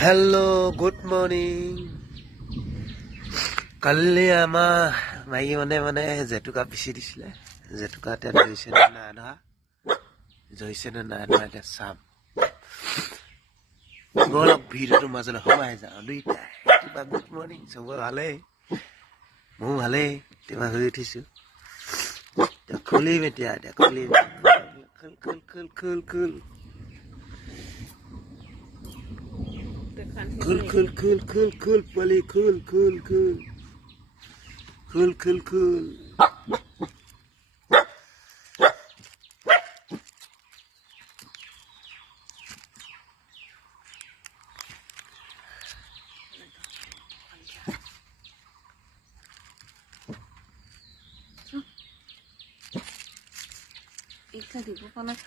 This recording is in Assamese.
हेलो गुड मर्निंग কালি আমাৰ মাইকী মানে জেতুকা পিচি দিছিলে জেতুকা এতিয়া ধৰিছে নে নাই ধৰা এতিয়া চাম বলক ভিডিঅ'টোৰ মাজলৈ সোমাই যাওঁ দুইটাই কিবা গুড মৰ্ণিং চবৰে ভালেই মোৰ ভালেই এতিয়া শুই উঠিছোঁ এতিয়া খুলিম এতিয়া খুলিম খুল পোৱালি খুল Ikan di bawah panas.